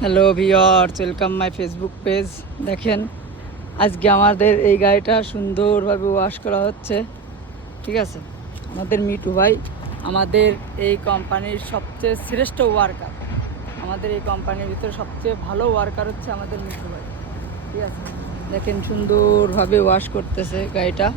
Hello viewers welcome my Facebook page দেখেন, আজকে আমাদের এই গাড়িটা সুন্দরভাবে ওয়াশ করা হচ্ছে। ঠিক আছে? আমাদের মিটু ভাই আমাদের এই কোম্পানির সবচেয়ে শ্রেষ্ঠ ওয়ার্কার আমাদের এই কোম্পানির ভিতরে সবচেয়ে ভালো ওয়ার্কার হচ্ছে আমাদের মিটু ভাই। ঠিক আছে? দেখেন, সুন্দরভাবে ওয়াশ করতেছে গাড়িটা।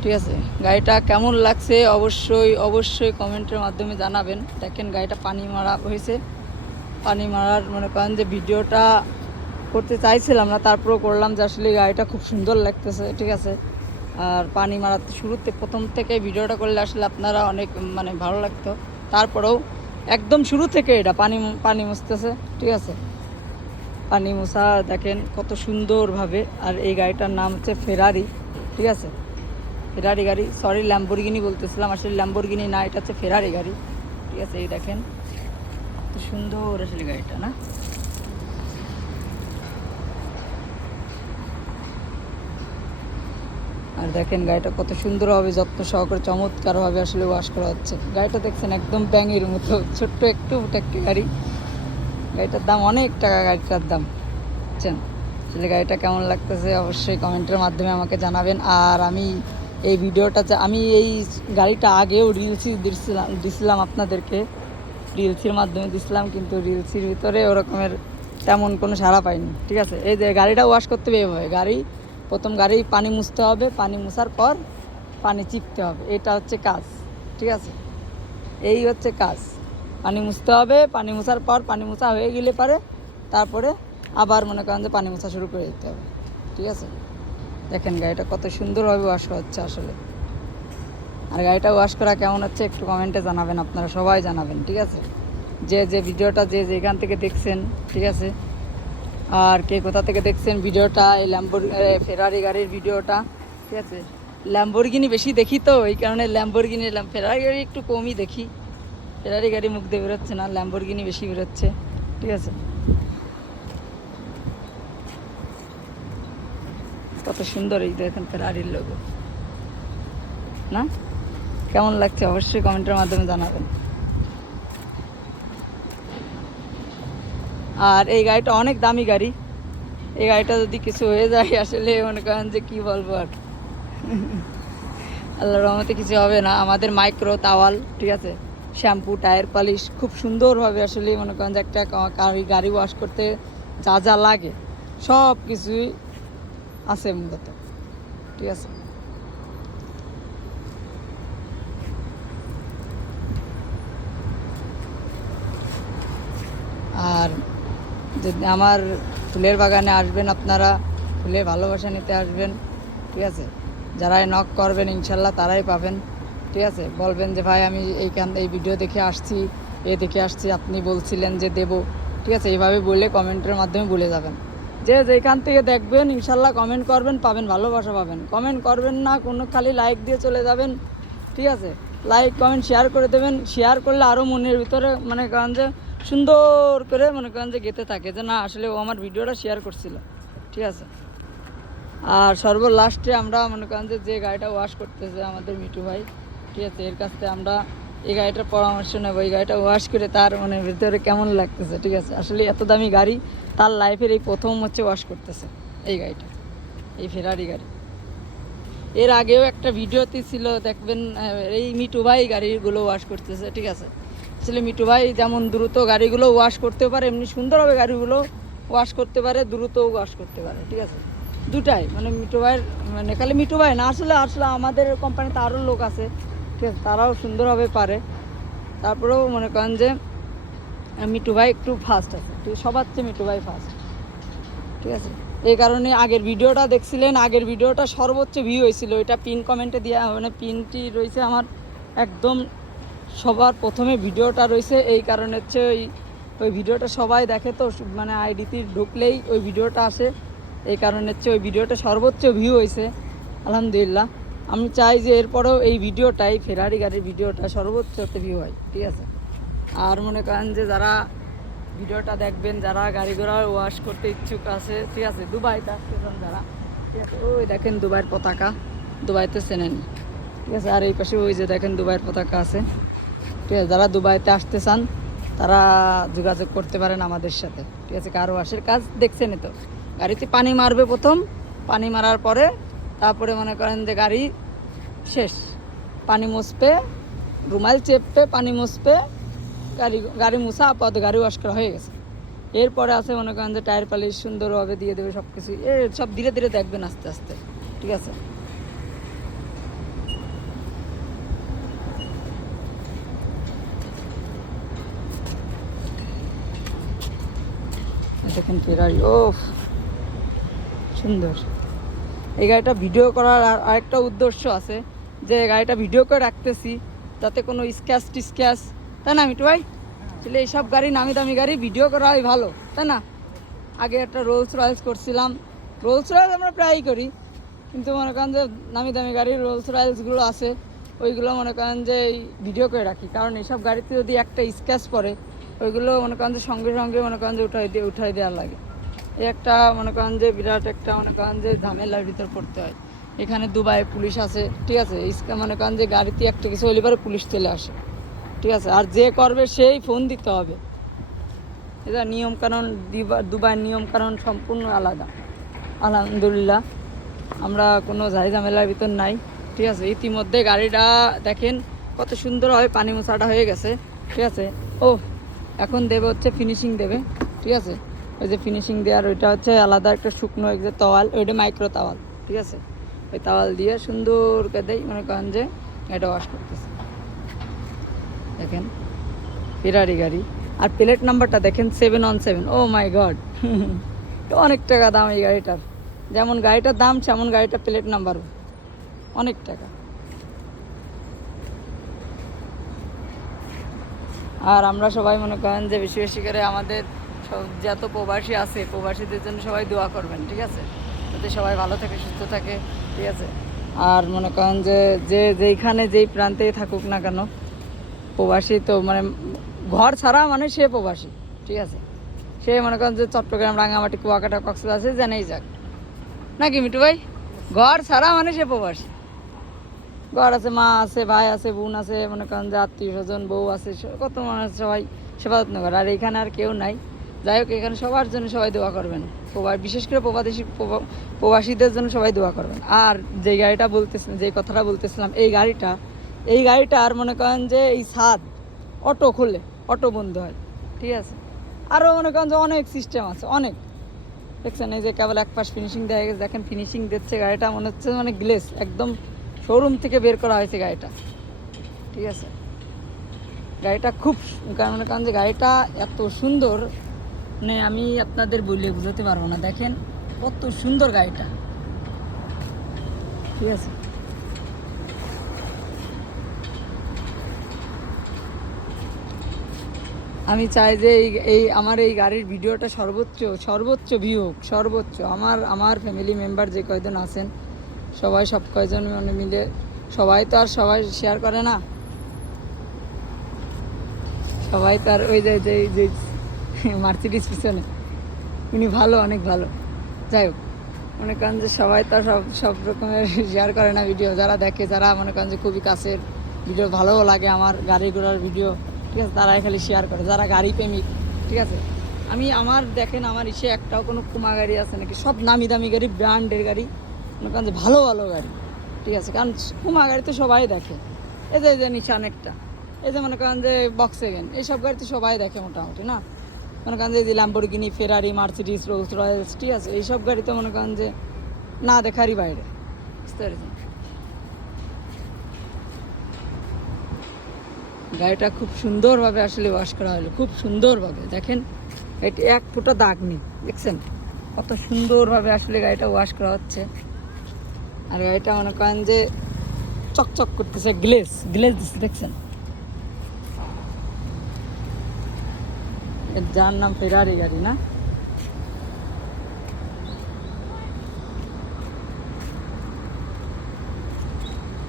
ঠিক আছে? গাড়িটা কেমন লাগছে অবশ্যই অবশ্যই কমেন্টের মাধ্যমে জানাবেন। দেখেন, গাড়িটা পানি মারা হয়েছে। পানি মারার মনে করেন যে ভিডিওটা করতে চাইছিলাম না, তারপরেও করলাম যে আসলে গাড়িটা খুব সুন্দর লাগতেছে, ঠিক আছে? আর পানি মারাতে শুরুতে প্রথম থেকে ভিডিওটা করলে আসলে আপনারা অনেক মানে ভালো লাগতো। তারপরেও একদম শুরু থেকে এটা পানি পানি মুছতেছে, ঠিক আছে? পানি মোছা দেখেন কত সুন্দরভাবে। আর এই গাড়িটার নাম হচ্ছে ফেরারি ঠিক আছে? ফেরারি গাড়ি সরি ল্যাম্বরগিনি বলতেছিলাম, আসলে ল্যাম্বরগিনি না, এটা হচ্ছে ফেরারি গাড়ি, ঠিক আছে? এই দেখেন সুন্দর আসলে গাড়িটা, না? আর দেখেন গাড়িটা কত সুন্দর হবে, যত্ন সহকারে, চমৎকারভাবে আসলে ওয়াশ করা হচ্ছে। গাড়িটা দেখছেন একদম ব্যাঙের মতো, ছোট্ট একটু একটা গাড়ি। গাড়িটার দাম অনেক টাকা, গাড়িটার দাম। বুঝছেন? আসলে গাড়িটা কেমন লাগতেছে অবশ্যই কমেন্টের মাধ্যমে আমাকে জানাবেন। আর আমি এই ভিডিওটা আমি এই গাড়িটা আগেও রিলসই দিছিলাম দিছিলাম আপনাদেরকে। রিলসির মাধ্যমে দিছিলাম, কিন্তু রিলসির ভিতরে ওরকমের তেমন কোনো সাড়া পাইনি। ঠিক আছে? এই যে গাড়িটা ওয়াশ করতে হবে এভাবে। গাড়ি, প্রথম গাড়ি পানি মুছতে হবে, পানি মুছার পর পানি চিপতে হবে। এটা হচ্ছে কাজ। ঠিক আছে? এই হচ্ছে কাজ। পানি মুছতে হবে, পানি মুছার পর পানি মুছা হয়ে গেলে পারে, তারপরে আবার মনে করেন যে পানি মোছা শুরু করে দিতে হবে। ঠিক আছে? দেখেন গাড়িটা কত সুন্দরভাবে ওয়াশ হচ্ছে আসলে। আর গাড়িটা ওয়াশ করা কেমন হচ্ছে একটু কমেন্টে জানাবেন, আপনারা সবাই জানাবেন, ঠিক আছে? যে যে ভিডিওটা যে যেখান থেকে দেখছেন, ঠিক আছে? আর কে কোথা থেকে দেখছেন ভিডিওটা, এই ল্যাম্বোর ফেরারি গাড়ির ভিডিওটা, ঠিক আছে? ল্যাম্বোরগিনি বেশি দেখি তো, এই কারণে ল্যাম্বোরগিনি ফেরারি গাড়ি একটু কমই দেখি। ফেরারি গাড়ি মুখ দিয়ে বেরোচ্ছে না ল্যাম্বোরগিনি বেশি বেরোচ্ছে, ঠিক আছে? কত সুন্দর এই দেখেন ফেরারির লোগো না? কেমন লাগছে অবশ্যই কমেন্টের মাধ্যমে জানাবেন। আর এই গাড়িটা অনেক দামি গাড়ি। এই গাড়িটা যদি কিছু হয়ে যায়, আসলে মনে করেন যে কি বলব আর। আল্লাহ রহমতে কিছু হবে না। আমাদের মাইক্রো তাওয়াল ঠিক আছে? শ্যাম্পু টায়ার পালিশ খুব সুন্দরভাবে আসলে মনে করেন যে একটা গাড়ি গাড়ি ওয়াশ করতে যা যা লাগে সব কিছুই আছে মূলত। ঠিক আছে? আর যদি আমার ফুলের বাগানে আসবেন, আপনারা ফুলের ভালোবাসা নিতে আসবেন, ঠিক আছে? যারাই নক করবেন, ইনশাল্লাহ তারাই পাবেন, ঠিক আছে? বলবেন যে, ভাই, আমি এইখান, এই ভিডিও দেখে আসছি, এ দেখে আসছি, আপনি বলছিলেন যে দেব। ঠিক আছে? এইভাবে বলে কমেন্টের মাধ্যমে বলে যাবেন। যে যেখান থেকে দেখবেন, ইনশাল্লাহ কমেন্ট করবেন, পাবেন, ভালোবাসা পাবেন। কমেন্ট করবেন না, কোনো খালি লাইক দিয়ে চলে যাবেন, ঠিক আছে? লাইক কমেন্ট শেয়ার করে দেবেন। শেয়ার করলে আরও মনের ভিতরে মানে কারণ যে সুন্দর করে মনে করেন যে গেতে থাকে যে না, আসলে ও আমার ভিডিওটা শেয়ার করছিল। ঠিক আছে? আর সর্বলাস্টে আমরা মনে করেন যে যে গাড়িটা ওয়াশ করতেছে আমাদের মিটু ভাই, ঠিক আছে? এর কাছ থেকে আমরা এই গাড়িটার পরামর্শ নেব। এই গাড়িটা ওয়াশ করে তার মানে ভিতরে কেমন লাগতেছে, ঠিক আছে? আসলে এত দামি গাড়ি, তার লাইফের এই প্রথম হচ্ছে ওয়াশ করতেছে এই গাড়িটা, এই ফেরারি গাড়ি। এর আগেও একটা ভিডিওতে ছিল, দেখবেন এই মিটু ভাই গাড়িগুলো ওয়াশ করতেছে, ঠিক আছে? আসলে মিটু ভাই, যেমন দ্রুত গাড়িগুলো ওয়াশ করতে পারে, এমনি সুন্দরভাবে গাড়িগুলো ওয়াশ করতে পারে দ্রুত ওয়াশ করতে পারে। ঠিক আছে? দুটাই মানে মিটু ভাইয়ের মানে খালি মিটু ভাই না, আসলে আসলে আমাদের কোম্পানিতে আরও লোক আছে, ঠিক আছে? তারাও সুন্দরভাবে পারে। তারপরেও মনে করেন যে মিটু ভাই একটু ফাস্ট আছে, ঠিক? সবার চেয়ে মিটু ভাই ফাস্ট ঠিক আছে? এই কারণে আগের ভিডিওটা দেখছিলেন, আগের ভিডিওটা সর্বোচ্চ ভিউ হয়েছিল। এটা পিন কমেন্টে দেওয়া মানে পিনটি রয়েছে আমার একদম সবার প্রথমে ভিডিওটা রয়েছে, এই কারণে হচ্ছে ওই ওই ভিডিওটা সবাই দেখে তো মানে আইডিতে ঢুকলেই ওই ভিডিওটা আসে। এই কারণে হচ্ছে ওই ভিডিওটা সর্বোচ্চ ভিউ হয়েছে, আলহামদুলিল্লাহ। আমি চাই যে এরপরেও এই ভিডিওটাই ফেরারি গাড়ির ভিডিওটা সর্বোচ্চ ভিউ হয়, ঠিক আছে? আর মনে করেন যে যারা ভিডিওটা দেখবেন, যারা গাড়ি ঘোড়া ওয়াশ করতে ইচ্ছুক আছে, ঠিক আছে? দুবাইতে আসতেছেন যারা, ঠিক আছে? ওই দেখেন দুবাইয়ের পতাকা, দুবাইতে চেনেন। ঠিক আছে? আর এই পাশে ওই যে দেখেন দুবাইয়ের পতাকা আছে। ঠিক আছে, যারা দুবাইতে আসতে চান, তারা যোগাযোগ করতে পারেন আমাদের সাথে। ঠিক আছে, কার ওয়াশের কাজ দেখছেন তো। গাড়িতে পানি মারবে প্রথম, পানি মারার পরে তারপরে মনে করেন যে গাড়ি শেষ। পানি মুছবে, রুমাল চেপবে পানি মুছবে, গাড়ি গাড়ি মুছা, আপাতত গাড়ি ওয়াশ করা হয়ে গেছে। এরপরে আছে মনে করেন যে টায়ার পালিশ সুন্দরভাবে দিয়ে দেবে সব কিছু এ সব ধীরে ধীরে দেখবেন আস্তে আস্তে। ঠিক আছে? দেখেন ফেরারি ও সুন্দর। এই গাড়িটা ভিডিও করার আর আরেকটা উদ্দেশ্য আছে, যে গাড়িটা ভিডিও করে রাখতেছি যাতে কোনো স্ক্যাচ টিস্ক্যাচ তাই না মিটু ভাই? তাহলে এইসব গাড়ি নামি দামি গাড়ি ভিডিও করাই ভালো, তাই না? আগে একটা রোলস রয়েলস করছিলাম। রোলস রয়েলস আমরা প্রায়ই করি, কিন্তু মনে করেন যে নামি দামি গাড়ির রোলস রয়েলসগুলো আছে, ওইগুলো মনে করেন যে ভিডিও করে রাখি। কারণ এইসব গাড়িতে যদি একটা স্ক্যাচ পড়ে ওইগুলো মনে করেন যে সঙ্গে সঙ্গে মনে করেন যে উঠাই দিয়ে, উঠাই দেওয়ার লাগে। একটা মনে করেন যে বিরাট একটা মনে করেন যে ঝামেলার ভিতর পড়তে হয়। এখানে দুবাই পুলিশ আছে, ঠিক আছে? মনে করেন যে গাড়িতে একটা কিছু হইলে পরে পুলিশ চলে আসে, ঠিক আছে? আর যে করবে সেই ফোন দিতে হবে। এটা নিয়মকানুন দুবাইয়ের নিয়মকানুন সম্পূর্ণ আলাদা। আলহামদুলিল্লাহ, আমরা কোনো ঝাই ঝামেলার ভিতর নাই, ঠিক আছে? ইতিমধ্যে গাড়িটা দেখেন কত সুন্দরভাবে পানি মোছাটা হয়ে গেছে, ঠিক আছে? ও এখন দেবে হচ্ছে ফিনিশিং দেবে, ঠিক আছে? ওই যে ফিনিশিং দেওয়ার ওইটা হচ্ছে আলাদা একটা শুকনো যে তাওয়াল, ওইটা মাইক্রো তাওয়াল, ঠিক আছে? ওই তাওয়াল দিয়ে সুন্দর করে দেয় মনে করেন যে এটা ওয়াশ করতেছে। দেখেন ফেরারি গাড়ি। আর প্লেট নাম্বারটা দেখেন seven one seven oh my god অনেক টাকা দাম এই গাড়িটার। যেমন গাড়িটার দাম, সেমন গাড়িটার প্লেট নাম্বারও অনেক টাকা। আর আমরা সবাই মনে করেন যে বেশি বেশি করে আমাদের যত প্রবাসী আছে, প্রবাসীদের জন্য সবাই দোয়া করবেন, ঠিক আছে? যাতে সবাই ভালো থাকে, সুস্থ থাকে, ঠিক আছে? আর মনে করেন যে যে যেইখানে যেই প্রান্তেই থাকুক না কেন, প্রবাসী তো মানে ঘর ছাড়া মানে সে প্রবাসী, ঠিক আছে? সে মনে করেন যে চট্টগ্রাম রাঙামাটি কুয়াকাটা, কক্সবাজার জেনেই যাক। নাকি মিটু ভাই? ঘর ছাড়া মানে সে প্রবাসী। ঘর আছে, মা আছে, ভাই আছে, বোন আছে, মনে করেন যে আত্মীয় স্বজন, বউ আছে কত মানুষ সবাই সেবা যত্ন করে। আর এখানে আর কেউ নাই। যাই হোক, এখানে সবার জন্য সবাই দোয়া করবেন। প্রবা, বিশেষ করে প্রবাসী প্রবা- প্রবাসীদের জন্য সবাই দোয়া করবেন। আর যে গাড়িটা বলতেছিলাম যে কথাটা বলতেছিলাম, এই গাড়িটা এই গাড়িটা আর মনে করেন যে এই ছাদ, অটো খুললে, অটো বন্ধ হয়, ঠিক আছে? আরও মনে করেন যে অনেক সিস্টেম আছে, অনেক। দেখছেন এই যে কেবল এক পাশ ফিনিশিং দেওয়া গেছে, দেখেন ফিনিশিং দিচ্ছে গাড়িটা, মনে হচ্ছে মানে গ্লেস একদম শোরুম থেকে বের করা হয়েছে গাড়িটা। ঠিক আছে? গাড়িটা খুব কারণ মনে করেন যে গাড়িটা এত সুন্দর মানে আমি আপনাদের বলে বোঝাতে পারব না। দেখেন, কত সুন্দর গাড়িটা। ঠিক আছে? আমি চাই যে এই এই আমার এই গাড়ির ভিডিওটা সর্বোচ্চ সর্বোচ্চ ভিউ সর্বোচ্চ। আমার আমার ফ্যামিলি মেম্বার যে কয়জন আছেন সবাই, সব কয়জন মানে মিলে সবাই তো আর সবাই শেয়ার করে না। সবাই তো আর ওই যে যে মার্সিডিস পিছনে। উনি ভালো, অনেক ভালো। যাই হোক, মনে করেন যে সবাই তো সব সব রকমের শেয়ার করে না ভিডিও যারা দেখে, যারা মনে করেন যে খুবই কাছের ভিডিও ভালোও লাগে আমার গাড়ি ঘোড়ার ভিডিও ঠিক আছে? তারাই খালি শেয়ার করে, যারা গাড়ি প্রেমিক, ঠিক আছে? আমি, আমার দেখেন, আমার ইসে একটাও কোনো কুমা গাড়ি আছে নাকি? সব নামি দামি গাড়ি ব্র্যান্ডের গাড়ি। মনে করেন যে ভালো ভালো গাড়ি, ঠিক আছে? কারণ কুমা গাড়ি তো সবাই দেখে। এই যে এই যে নিশান একটা। এই যে মনে করেন যে বক্স সেভেন এইসব গাড়ি তো সবাই দেখে মোটামুটি, না? মনে করেন যে এই যে Lamborghini Ferrari Mercedes Rolls Royce ঠিক আছে? এইসব গাড়ি তো মনে করেন যে না দেখারই বাইরে। বুঝতে পেরেছেন? গাড়িটা খুব সুন্দরভাবে আসলে ওয়াশ করা হলো, খুব সুন্দরভাবে। দেখেন, এটি এক ফোঁটা দাগ নেই, দেখছেন? কত সুন্দরভাবে আসলে গাড়িটা ওয়াশ করা হচ্ছে। আর এটা মনে করেন যে চকচক করতেছে গ্লেস গ্লেস দিচ্ছে দেখছেন? যার নাম ফেরারি গাড়ি, না?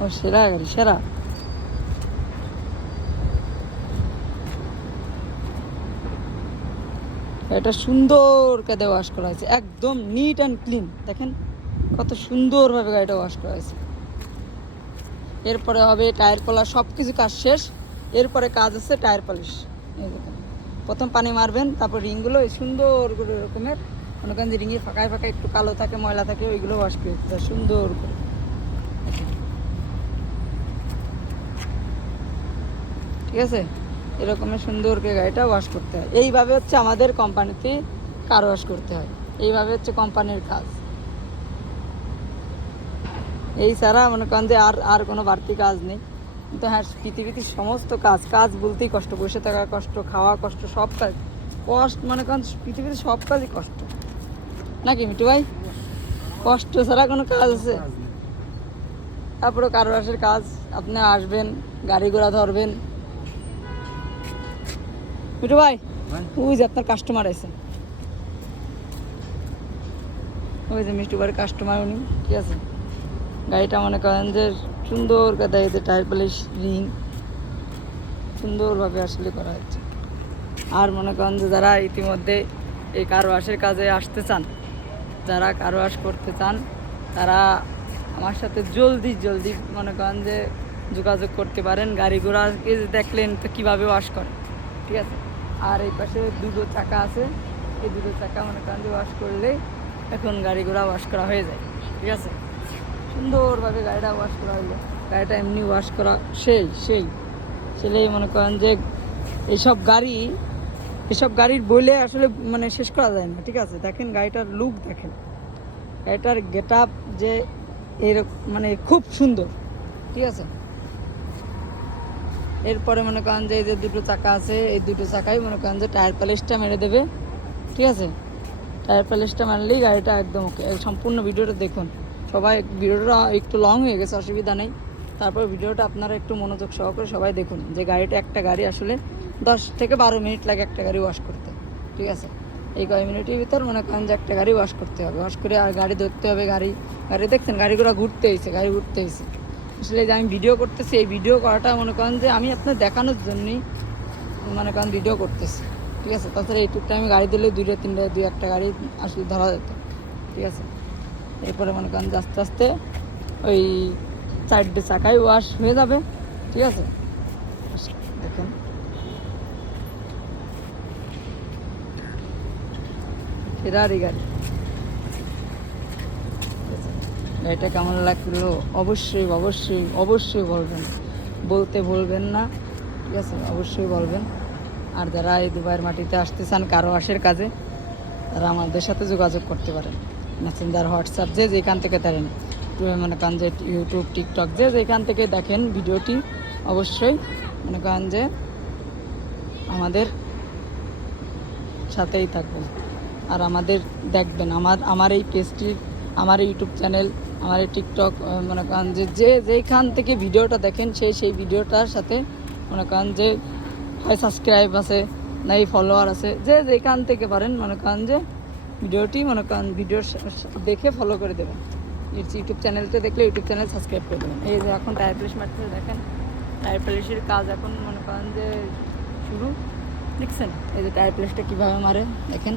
ও, সেরা গাড়ি, সেরা। এটা সুন্দর কাদে ওয়াশ করা হয়েছে, একদম নিট অ্যান্ড ক্লিন দেখেন? কত সুন্দরভাবে গাড়িটা ওয়াশ করা হয়েছে। এরপরে হবে টায়ার পলা সব কিছু কাজ শেষ। এরপরে কাজ আছে টায়ার পলিশ এই প্রথম পানি মারবেন, তারপর রিংগুলো সুন্দর করে এরকমের, মনে করেন যে রিংয়ের ফাঁকায় ফাঁকায় একটু কালো থাকে, ময়লা থাকে, ওইগুলো ওয়াশ করে দিতে সুন্দর করে। ঠিক আছে? এরকমের সুন্দর করে গাড়িটা ওয়াশ করতে হয়। এইভাবে হচ্ছে আমাদের কোম্পানিতে কার ওয়াশ করতে হয়। এইভাবে হচ্ছে কোম্পানির কাজ। এই ছাড়া মনে করেন যে আর আর কোনো বাড়তি কাজ নেই। কিন্তু হ্যাঁ পৃথিবীতে সমস্ত কাজ কাজ বলতেই কষ্ট বসে থাকা কষ্ট খাওয়া কষ্ট সব কাজ। কষ্ট মনে করেন পৃথিবীতে সব কাজই কষ্ট। নাকি মিটু ভাই? কষ্ট ছাড়া কোনো কাজ আছে? তারপরে কারও আসের কাজ আপনি আসবেন গাড়ি ঘোড়া ধরবেন। মিটু ভাই ওই যে আপনার কাস্টমার আছে। ওই যে মিষ্টি কাস্টমার উনি ঠিক আছে? গাড়িটা মনে করেন যে সুন্দর এই যে টায়ার পালিশ রিং সুন্দরভাবে আসলে করা হচ্ছে। আর মনে করেন যে যারা ইতিমধ্যে এই কার ওয়াশের কাজে আসতে চান, যারা কার ওয়াশ করতে চান, তারা আমার সাথে জলদি জলদি মনে করেন যে যোগাযোগ করতে পারেন। গাড়ি ঘোড়াকে দেখলেন তো কীভাবে ওয়াশ করে, ঠিক আছে? আর এই পাশে দুটো চাকা আছে। এই দুটো চাকা মনে করেন যে ওয়াশ করলে এখন গাড়ি ঘোড়া ওয়াশ করা হয়ে যায়, ঠিক আছে? সুন্দরভাবে গাড়িটা ওয়াশ করা হলো গাড়িটা এমনি ওয়াশ করা সেই সেই। সেলেই মনে করেন যে এইসব গাড়ি, এসব গাড়ির বইলে আসলে মানে শেষ করা যায় না, ঠিক আছে? দেখেন গাড়িটার লুক দেখেন। গাড়িটার গেট আপ যে এরকম মানে খুব সুন্দর, ঠিক আছে? এরপরে মনে করেন যে এই যে দুটো চাকা আছে, এই দুটো চাকাই মনে করেন যে টায়ার প্যালেসটা মেরে দেবে, ঠিক আছে? টায়ার প্যালেসটা মারলেই গাড়িটা একদম ওকে সম্পূর্ণ ভিডিওটা দেখুন। সবাই ভিডিওটা একটু লং হয়ে গেছে, অসুবিধা নেই। তারপর ভিডিওটা আপনারা একটু মনোযোগ সহকারে সবাই দেখুন যে গাড়িটা একটা গাড়ি আসলে দশ থেকে বারো মিনিট লাগে একটা গাড়ি ওয়াশ করতে, ঠিক আছে? এই কয় মিনিটের ভিতর মনে করেন যে একটা গাড়ি ওয়াশ করতে হবে। ওয়াশ করে আর গাড়ি ধরতে হবে গাড়ি। গাড়ি দেখছেন, গাড়িগুলো ঘুরতে হয়েছে গাড়ি ঘুরতে হয়েছে আসলে যে আমি ভিডিও করতেছি, এই ভিডিও করাটা মনে করেন যে আমি আপনার দেখানোর জন্যই মনে করেন ভিডিও করতেছি, ঠিক আছে? তাছাড়া এইটুকটা আমি গাড়ি দিলে দুইটা, তিনটা, দুই একটা গাড়ি আসলে ধরা যেত, ঠিক আছে? এরপরে মনে করেন আস্তে আস্তে ওই চারটে চাকায় ওয়াশ হয়ে যাবে, ঠিক আছে? দেখেন। ফেরারি গাড়ি। গাড়িটা কেমন লাগল? অবশ্যই অবশ্যই অবশ্যই বলবেন। বলতে বলবেন না, ঠিক আছে? অবশ্যই বলবেন। আর যারা এই দুবাইয়ের মাটিতে আসতে চান, কারও আসের কাজে, তারা আমাদের সাথে যোগাযোগ করতে পারেন। মেসেঞ্জার হোয়াটসঅ্যাপ যে যেখান থেকে তারেন মনে করেন যে ইউটিউব টিকটক যে যেখান থেকে দেখেন ভিডিওটি, অবশ্যই মনে করেন যে আমাদের সাথেই থাকবেন। আর আমাদের দেখবেন, আমার আমার এই পেজটি, আমার ইউটিউব চ্যানেল আমার এই টিকটক মনে করেন যে যে যেখান থেকে ভিডিওটা দেখেন সেই সেই ভিডিওটার সাথে মনে করেন যে হয় সাবস্ক্রাইব আছে, নাই ফলোয়ার আছে, যে যেখান থেকে পারেন, মনে করেন যে ভিডিওটি মনে করেন ভিডিও দেখে ফলো করে দেবেন। ইউটিউব চ্যানেলটা দেখলে ইউটিউব চ্যানেল সাবস্ক্রাইব করে দেবেন। এই যে এখন টায়ার পলিশ মারতে দেখেন? টায়ার পলিশের কাজ এখন মনে করেন যে শুরু। দেখছেন? এই যে টায়ার পলিশটা কীভাবে মারে, দেখেন?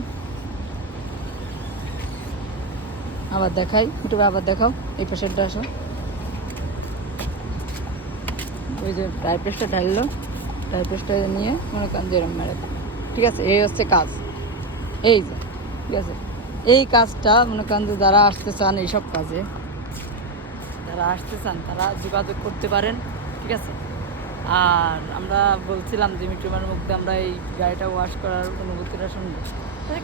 আবার দেখাই একটু আবার দেখাও, এই পাশেরটা আসো। ওই যে টায়ার পেস্টটা ঢাললো, টায়ার পেস্টটা নিয়ে মনে করেন যে এরম মেরে। ঠিক আছে, এই হচ্ছে কাজ। এই যে। ঠিক আছে। এই কাজটা মনে করেন যে যারা আসতে চান এইসব কাজে যারা আসতে চান তারা যোগাযোগ করতে পারেন ঠিক আছে। আর আমরা বলছিলাম যে মিটুমার মধ্যে আমরা এই গাড়িটা ওয়াশ করার অনুভূতিটা শুনব।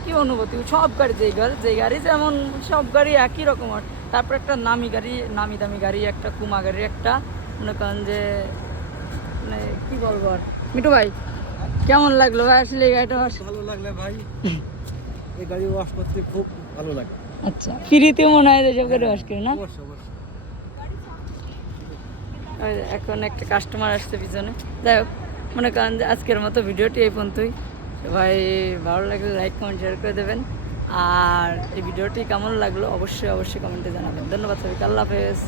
কী অনুভূতি? সব গাড়ি যেই গাড়ি যেই গাড়ি যেমন সব গাড়ি একই রকম হয় তারপর একটা নামি গাড়ি নামি দামি গাড়ি একটা কুমা গাড়ি একটা মনে করেন যে মানে কী বলব আর? মিটু ভাই কেমন লাগল ভাই আসলে এই গাড়িটা ভালো লাগল ভাই। এই গাড়ি ওয়াশ করতে খুব ভালো লাগে। আচ্ছা ফ্রিতেও মনে হয় যে সব গাড়ি ওয়াশ করে না? এখন একটা কাস্টমার আসছে পিছনে। যাই হোক মনে করেন যে আজকের মতো ভিডিওটি এই পর্যন্তই। সবাই ভালো লাগলে লাইক কমেন্ট শেয়ার করে দেবেন। আর এই ভিডিওটি কেমন লাগল অবশ্যই অবশ্যই কমেন্টে জানাবেন। ধন্যবাদ সবাইকে আল্লাহ হাফেজ।